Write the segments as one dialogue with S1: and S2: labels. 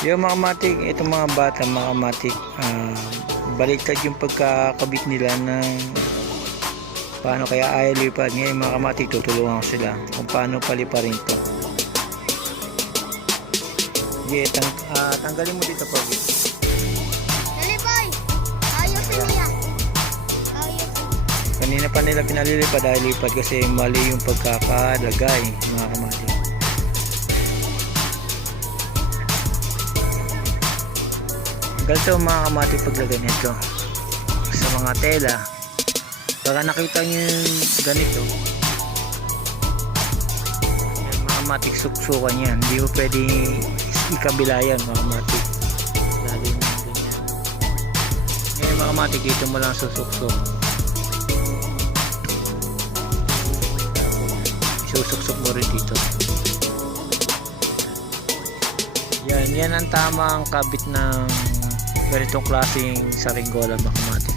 S1: Yung mga matik, itong mga bata, mga matik, ah, baliktad yung pagkakabit nila ng paano kaya ayaw lipad. Ngayon mga kamatik, tutulungan ko sila kung paano paliparin to. Sige, tang ah, tanggalin mo dito, Pogi.
S2: Dali, boy. Ayusin niya. Ayusin.
S1: Kanina pa nila pinalilipad dahil lipad kasi mali yung pagkakalagay, mga kamatik. Ganito mga kamatik paglagay nito sa mga tela. Baka nakita nyo yung ganito. Yan, mga kamatik suksukan yan. Hindi mo pwede ikabila yan mga kamatik. Lalo yung ganyan. Ngayon mga kamatik dito mo lang susuksok. Isusuksok mo rin dito. Yan, yan ang tamang kabit ng ganitong klaseng saringgola makamati.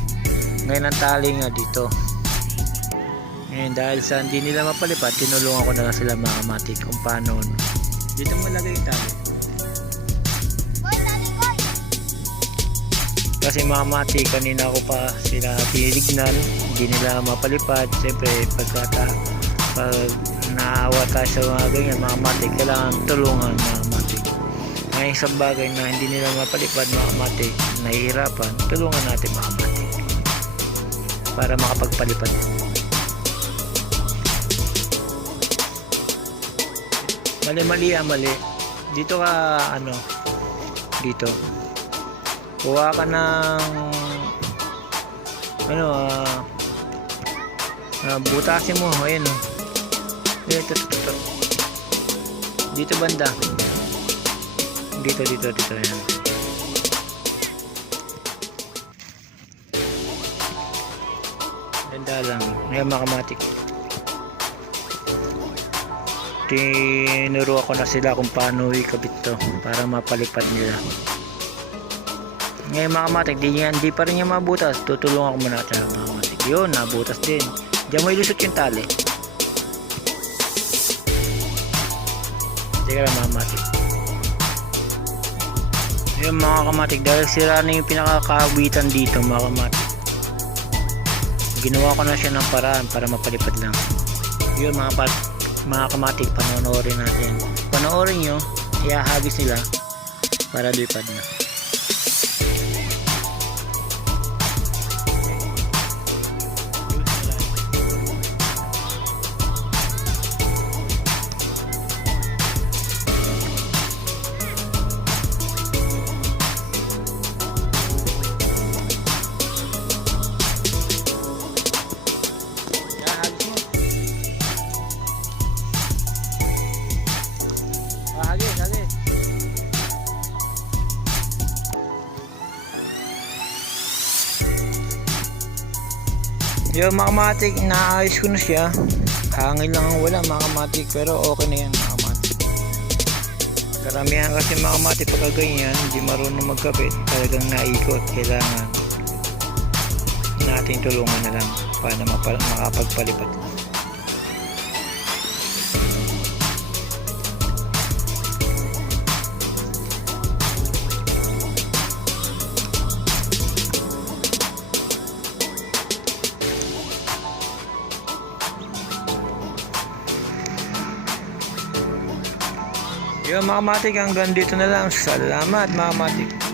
S1: Ngayon ang tali nga dito. Ngayon dahil sa hindi nila mapalipat, tinulungan ko na lang sila makamati kung paano. no. Dito mo lagay yung tali. Kasi makamati, kanina ko pa sila tinignan, hindi nila mapalipad. Siyempre, pagkata, pag naawa tayo sa mga ganyan, makamati, kailangan tulungan makamati. May isang bagay na hindi nila mapalipad makamati, nahihirapan, tulungan natin makamati. Para makapagpalipad. Mali mali ah, mali. Dito ka ano, dito. Kuha ka ng ano ah ah, butasin mo, ayun oh. Dito, dito. Dito banda. Dito, dito, dito yan. Ganda lang. Ngayon makamatik. Tinuro ako na sila kung paano ikabit to para mapalipad nila. Ngayon mga matik, di, di pa rin niya mabutas. Tutulungan ko muna siya mga matik. Yun, nabutas din. Diyan mo ilusot yung tali. Teka lang mga matik. Yun mga kamatik, dahil sira na yung pinakakawitan dito mga kamatik. Ginawa ko na siya ng paraan para mapalipad lang. Yun mga pat mga kamatik, panonoorin natin. Panoorin nyo, ihahagis nila para lipad na. Yung mga kamatik, inaayos ko na siya. Hangin lang ang wala mga kamatik, pero okay na yan mga kamatik. Karamihan kasi mga kamatik pagka ganyan, hindi marunong magkabit, talagang naikot. Kailangan natin tulungan na lang para makapagpalipad Yung mga matik, hanggang dito na lang. Salamat mga matik.